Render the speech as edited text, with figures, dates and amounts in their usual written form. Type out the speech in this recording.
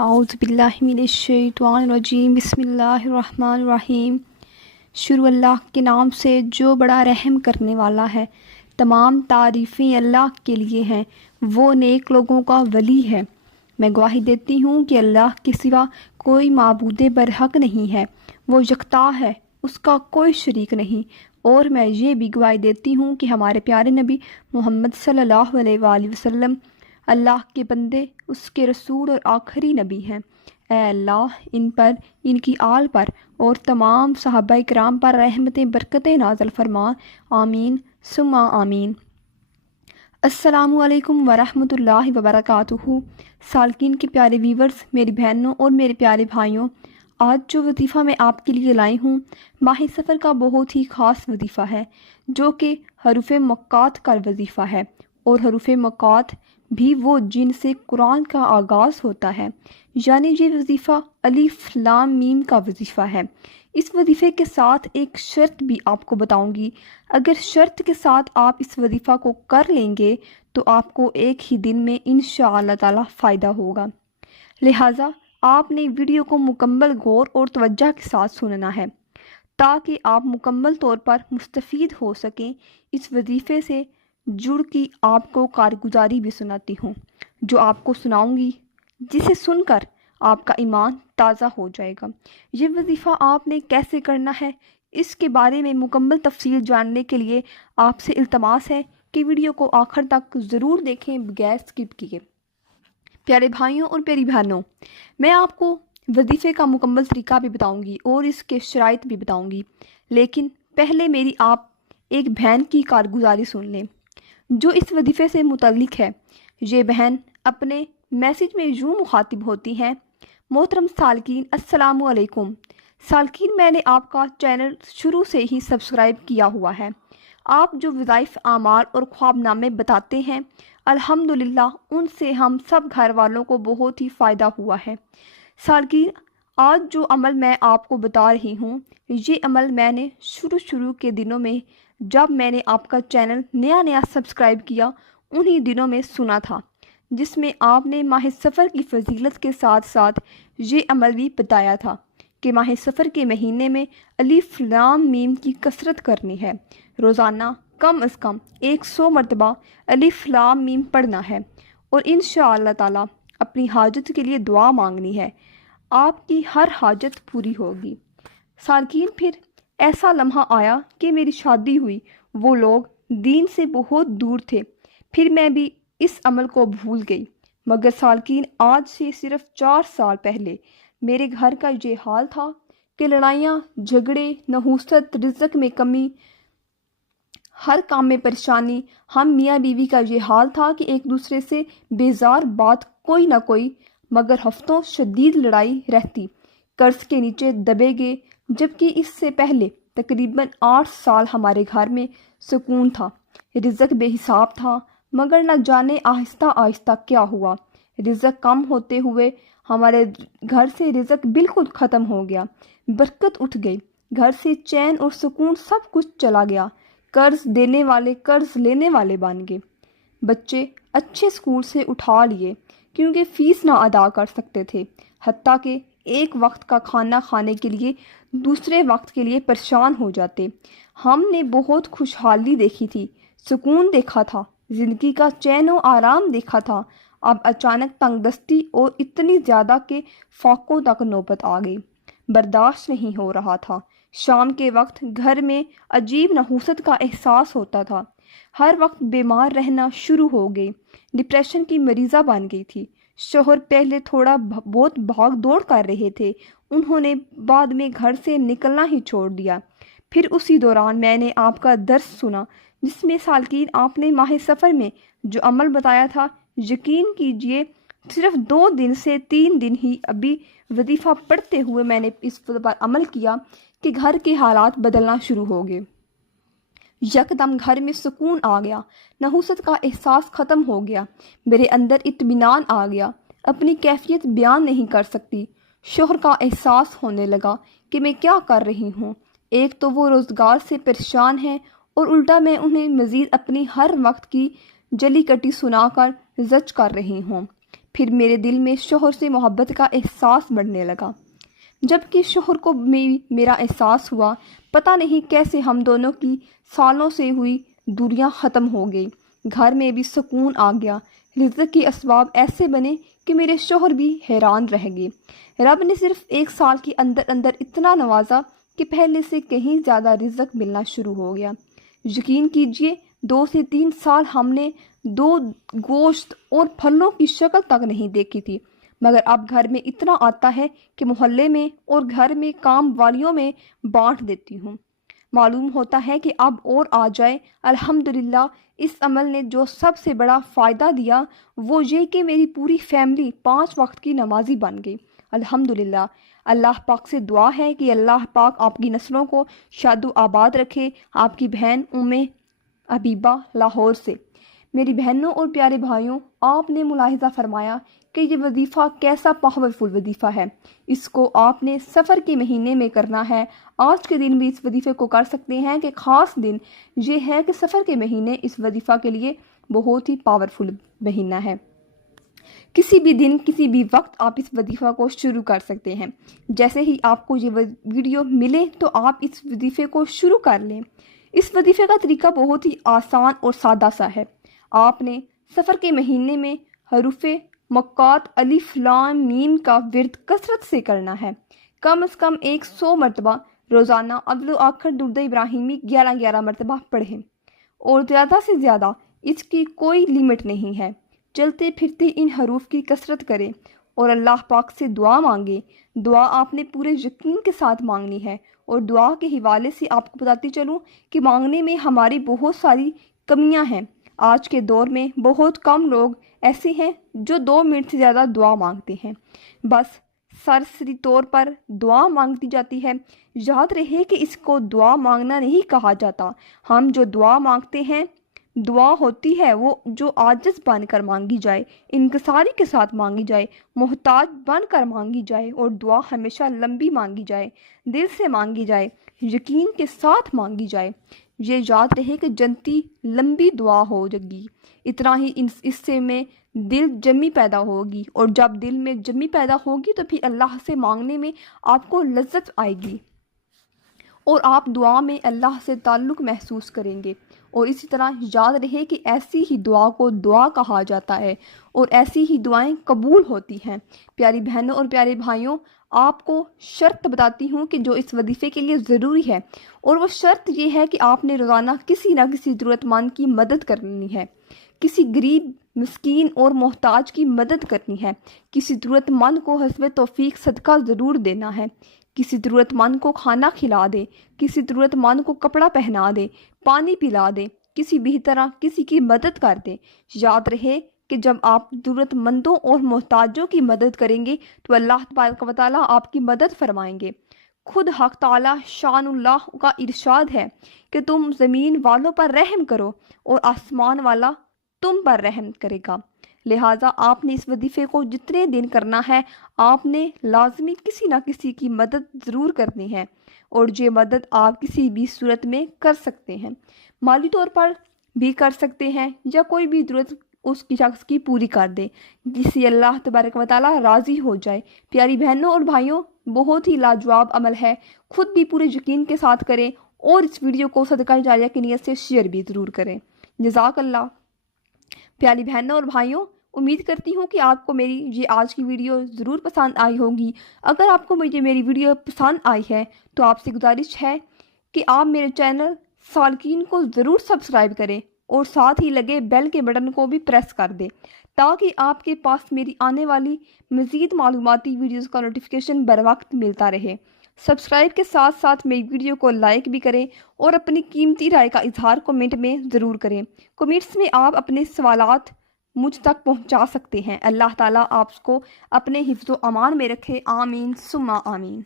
اعوذ باللہ من الشیطان الرجیم بسم اللہ الرحمن الرحیم۔ شروع اللہ کے نام سے جو بڑا رحم کرنے والا ہے۔ تمام تعریفیں اللہ کے لیے ہیں، وہ نیک لوگوں کا ولی ہے۔ میں گواہی دیتی ہوں کہ اللہ کے سوا کوئی معبود برحق نہیں ہے، وہ یکتا ہے، اس کا کوئی شریک نہیں۔ اور میں یہ بھی گواہی دیتی ہوں کہ ہمارے پیارے نبی محمد صلی اللہ علیہ وآلہ وسلم اللہ کے بندے، اس کے رسول اور آخری نبی ہیں۔ اے اللہ ان پر، ان کی آل پر اور تمام صحابہ کرام پر رحمتیں برکتیں نازل فرما، آمین ثم آمین۔ السلام علیکم ورحمۃ اللہ وبرکاتہ۔ سالکین کے پیارے ویورز، میری بہنوں اور میرے پیارے بھائیوں، آج جو وظیفہ میں آپ کے لیے لائی ہوں، ماہ سفر کا بہت ہی خاص وظیفہ ہے، جو کہ حروف مقاط کا وظیفہ ہے۔ اور حروف مقاط بھی وہ جن سے قرآن کا آغاز ہوتا ہے، یعنی یہ وظیفہ الف لام میم کا وظیفہ ہے۔ اس وظیفے کے ساتھ ایک شرط بھی آپ کو بتاؤں گی۔ اگر شرط کے ساتھ آپ اس وظیفہ کو کر لیں گے تو آپ کو ایک ہی دن میں انشاءاللہ تعالی فائدہ ہوگا۔ لہٰذا آپ نے ویڈیو کو مکمل غور اور توجہ کے ساتھ سننا ہے تاکہ آپ مکمل طور پر مستفید ہو سکیں۔ اس وظیفے سے جڑ کی آپ کو کارگزاری بھی سناتی ہوں، جو آپ کو سناؤں گی، جسے سن کر آپ کا ایمان تازہ ہو جائے گا۔ یہ وظیفہ آپ نے کیسے کرنا ہے، اس کے بارے میں مکمل تفصیل جاننے کے لیے آپ سے التماس ہے کہ ویڈیو کو آخر تک ضرور دیکھیں بغیر سکپ کیے۔ پیارے بھائیوں اور پیاری بہنوں، میں آپ کو وظیفے کا مکمل طریقہ بھی بتاؤں گی اور اس کے شرائط بھی بتاؤں گی، لیکن پہلے میری آپ ایک بہن کی کارگزاری سن لیں جو اس وظیفے سے متعلق ہے۔ یہ بہن اپنے میسج میں یوں مخاطب ہوتی ہیں: محترم سالکین، السلام علیکم۔ سالکین، میں نے آپ کا چینل شروع سے ہی سبسکرائب کیا ہوا ہے۔ آپ جو وظائف اعمال اور خواب نامے بتاتے ہیں، الحمدللہ ان سے ہم سب گھر والوں کو بہت ہی فائدہ ہوا ہے۔ سالکین، آج جو عمل میں آپ کو بتا رہی ہوں، یہ عمل میں نے شروع کے دنوں میں، جب میں نے آپ کا چینل نیا سبسکرائب کیا، انہی دنوں میں سنا تھا، جس میں آپ نے ماہ سفر کی فضیلت کے ساتھ ساتھ یہ عمل بھی بتایا تھا کہ ماہ سفر کے مہینے میں الف لام میم کی کثرت کرنی ہے، روزانہ کم از کم 100 مرتبہ الف لام میم پڑھنا ہے، اور انشاءاللہ تعالی اپنی حاجت کے لیے دعا مانگنی ہے، آپ کی ہر حاجت پوری ہوگی۔ سالکین، پھر ایسا لمحہ آیا کہ میری شادی ہوئی۔ وہ لوگ دین سے بہت دور تھے، پھر میں بھی اس عمل کو بھول گئی۔ مگر سالکین، آج سے صرف 4 سال پہلے میرے گھر کا یہ حال تھا کہ لڑائیاں، جھگڑے، نحوست، رزق میں کمی، ہر کام میں پریشانی۔ ہم میاں بیوی کا یہ حال تھا کہ ایک دوسرے سے بیزار بات کوئی نہ کوئی، مگر ہفتوں شدید لڑائی رہتی، قرض کے نیچے دبے گئے۔ جبکہ اس سے پہلے تقریباً 8 سال ہمارے گھر میں سکون تھا، رزق بے حساب تھا، مگر نہ جانے آہستہ آہستہ کیا ہوا، رزق کم ہوتے ہوئے ہمارے گھر سے رزق بالکل ختم ہو گیا، برکت اٹھ گئی، گھر سے چین اور سکون سب کچھ چلا گیا، قرض دینے والے قرض لینے والے بن گئے، بچے اچھے اسکول سے اٹھا لیے کیونکہ فیس نہ ادا کر سکتے تھے، حتیٰ کہ ایک وقت کا کھانا کھانے کے لیے دوسرے وقت کے لیے پریشان ہو جاتے۔ ہم نے بہت خوشحالی دیکھی تھی، سکون دیکھا تھا، زندگی کا چین و آرام دیکھا تھا، اب اچانک تنگ دستی اور اتنی زیادہ کہ فاقوں تک نوبت آ گئی، برداشت نہیں ہو رہا تھا۔ شام کے وقت گھر میں عجیب نحوست کا احساس ہوتا تھا، ہر وقت بیمار رہنا شروع ہو گئی، ڈپریشن کی مریضہ بن گئی تھی۔ شوہر پہلے تھوڑا بہت بھاگ دوڑ کر رہے تھے، انہوں نے بعد میں گھر سے نکلنا ہی چھوڑ دیا۔ پھر اسی دوران میں نے آپ کا درس سنا، جس میں سالکین آپ نے ماہ سفر میں جو عمل بتایا تھا، یقین کیجئے صرف 2 دن سے 3 دن ہی ابھی وظیفہ پڑھتے ہوئے میں نے اس پر عمل کیا کہ گھر کے حالات بدلنا شروع ہو گئے۔ یکدم گھر میں سکون آ گیا، نحوست کا احساس ختم ہو گیا، میرے اندر اطمینان آ گیا، اپنی کیفیت بیان نہیں کر سکتی۔ شوہر کا احساس ہونے لگا کہ میں کیا کر رہی ہوں، ایک تو وہ روزگار سے پریشان ہیں اور الٹا میں انہیں مزید اپنی ہر وقت کی جلی کٹی سنا کر زج کر رہی ہوں۔ پھر میرے دل میں شوہر سے محبت کا احساس بڑھنے لگا۔ جب کہ شوہر کو میرا احساس ہوا، پتہ نہیں کیسے ہم دونوں کی سالوں سے ہوئی دوریاں ختم ہو گئی، گھر میں بھی سکون آ گیا، رزق کے اسباب ایسے بنے کہ میرے شوہر بھی حیران رہ گئے۔ رب نے صرف 1 سال کے اندر اندر اتنا نوازا کہ پہلے سے کہیں زیادہ رزق ملنا شروع ہو گیا۔ یقین کیجئے 2 سے 3 سال ہم نے گوشت اور پھلوں کی شکل تک نہیں دیکھی تھی، مگر اب گھر میں اتنا آتا ہے کہ محلے میں اور گھر میں کام والیوں میں بانٹ دیتی ہوں۔ معلوم ہوتا ہے کہ اب اور آ جائے۔ الحمدللہ اس عمل نے جو سب سے بڑا فائدہ دیا وہ یہ کہ میری پوری فیملی 5 وقت کی نمازی بن گئی۔ الحمدللہ اللہ پاک سے دعا ہے کہ اللہ پاک آپ کی نسلوں کو شاد و آباد رکھے۔ آپ کی بہن حبیبہ لاہور سے۔ میری بہنوں اور پیارے بھائیوں، آپ نے ملاحظہ فرمایا کہ یہ وظیفہ کیسا پاورفل وظیفہ ہے۔ اس کو آپ نے سفر کے مہینے میں کرنا ہے۔ آج کے دن بھی اس وظیفے کو کر سکتے ہیں کہ خاص دن یہ ہے کہ سفر کے مہینے اس وظیفہ کے لیے بہت ہی پاورفل مہینہ ہے۔ کسی بھی دن کسی بھی وقت آپ اس وظیفہ کو شروع کر سکتے ہیں۔ جیسے ہی آپ کو یہ ویڈیو ملے تو آپ اس وظیفے کو شروع کر لیں۔ اس وظیفے کا طریقہ بہت ہی آسان اور سادہ سا ہے۔ آپ نے سفر کے مہینے میں حروف مقاط الف لام میم کا ورد کثرت سے کرنا ہے۔ کم از کم 100 مرتبہ روزانہ اول و آخر درود ابراہیمی 11 مرتبہ پڑھیں، اور زیادہ سے زیادہ اس کی کوئی لیمٹ نہیں ہے۔ چلتے پھرتے ان حروف کی کثرت کریں اور اللہ پاک سے دعا مانگیں۔ دعا آپ نے پورے یقین کے ساتھ مانگنی ہے، اور دعا کے حوالے سے آپ کو بتاتی چلوں کہ مانگنے میں ہماری بہت ساری کمیاں ہیں۔ آج کے دور میں بہت کم لوگ ایسے ہیں جو 2 منٹ سے زیادہ دعا مانگتے ہیں، بس سرسری طور پر دعا مانگتی جاتی ہے۔ یاد رہے کہ اس کو دعا مانگنا نہیں کہا جاتا۔ ہم جو دعا مانگتے ہیں، دعا ہوتی ہے وہ جو عاجز بن کر مانگی جائے، انکساری کے ساتھ مانگی جائے، محتاج بن کر مانگی جائے، اور دعا ہمیشہ لمبی مانگی جائے، دل سے مانگی جائے، یقین کے ساتھ مانگی جائے۔ یہ یاد رہے کہ جنتی لمبی دعا ہو گی، اتنا ہی اس سے میں دل جمی پیدا ہوگی، اور جب دل میں جمی پیدا ہوگی تو پھر اللہ سے مانگنے میں آپ کو لذت آئے گی، اور آپ دعا میں اللہ سے تعلق محسوس کریں گے۔ اور اسی طرح یاد رہے کہ ایسی ہی دعا کو دعا کہا جاتا ہے، اور ایسی ہی دعائیں قبول ہوتی ہیں۔ پیاری بہنوں اور پیارے بھائیوں، آپ کو شرط بتاتی ہوں کہ جو اس وظیفے کے لیے ضروری ہے، اور وہ شرط یہ ہے کہ آپ نے روزانہ کسی نہ کسی ضرورت مند کی مدد کرنی ہے، کسی غریب، مسکین اور محتاج کی مدد کرنی ہے، کسی ضرورت مند کو حسب توفیق صدقہ ضرور دینا ہے، کسی ضرورت مند کو کھانا کھلا دے، کسی ضرورت مند کو کپڑا پہنا دے، پانی پلا دے، کسی بھی طرح کسی کی مدد کر دے۔ یاد رہے کہ جب آپ ضرورت مندوں اور محتاجوں کی مدد کریں گے تو اللہ تبارک و تعالیٰ آپ کی مدد فرمائیں گے۔ خود حق تعالیٰ شان اللہ کا ارشاد ہے کہ تم زمین والوں پر رحم کرو اور آسمان والا تم پر رحم کرے گا۔ لہٰذا آپ نے اس وظیفے کو جتنے دن کرنا ہے، آپ نے لازمی کسی نہ کسی کی مدد ضرور کرنی ہے، اور یہ مدد آپ کسی بھی صورت میں کر سکتے ہیں۔ مالی طور پر بھی کر سکتے ہیں، یا کوئی بھی ضرورت اس کی شخص کی پوری کر دے جس سے اللہ تبارک و تعالیٰ راضی ہو جائے۔ پیاری بہنوں اور بھائیوں، بہت ہی لاجواب عمل ہے، خود بھی پورے یقین کے ساتھ کریں، اور اس ویڈیو کو صدقہ جاریہ کی نیت سے شیئر بھی ضرور کریں۔ جزاک اللہ۔ پیاری بہنوں اور بھائیوں، امید کرتی ہوں کہ آپ کو میری یہ آج کی ویڈیو ضرور پسند آئی ہوگی۔ اگر آپ کو میری ویڈیو پسند آئی ہے تو آپ سے گزارش ہے کہ آپ میرے چینل سالکین کو ضرور سبسکرائب کریں، اور ساتھ ہی لگے بیل کے بٹن کو بھی پریس کر دیں، تاکہ آپ کے پاس میری آنے والی مزید معلوماتی ویڈیوز کا نوٹیفیکیشن بر وقت ملتا رہے۔ سبسکرائب کے ساتھ ساتھ میری ویڈیو کو لائک بھی کریں، اور اپنی قیمتی رائے کا اظہار کمنٹ میں ضرور کریں۔ کمنٹس میں آپ اپنے سوالات مجھ تک پہنچا سکتے ہیں۔ اللہ تعالیٰ آپ کو اپنے حفظ و امان میں رکھے۔ آمین ثم آمین۔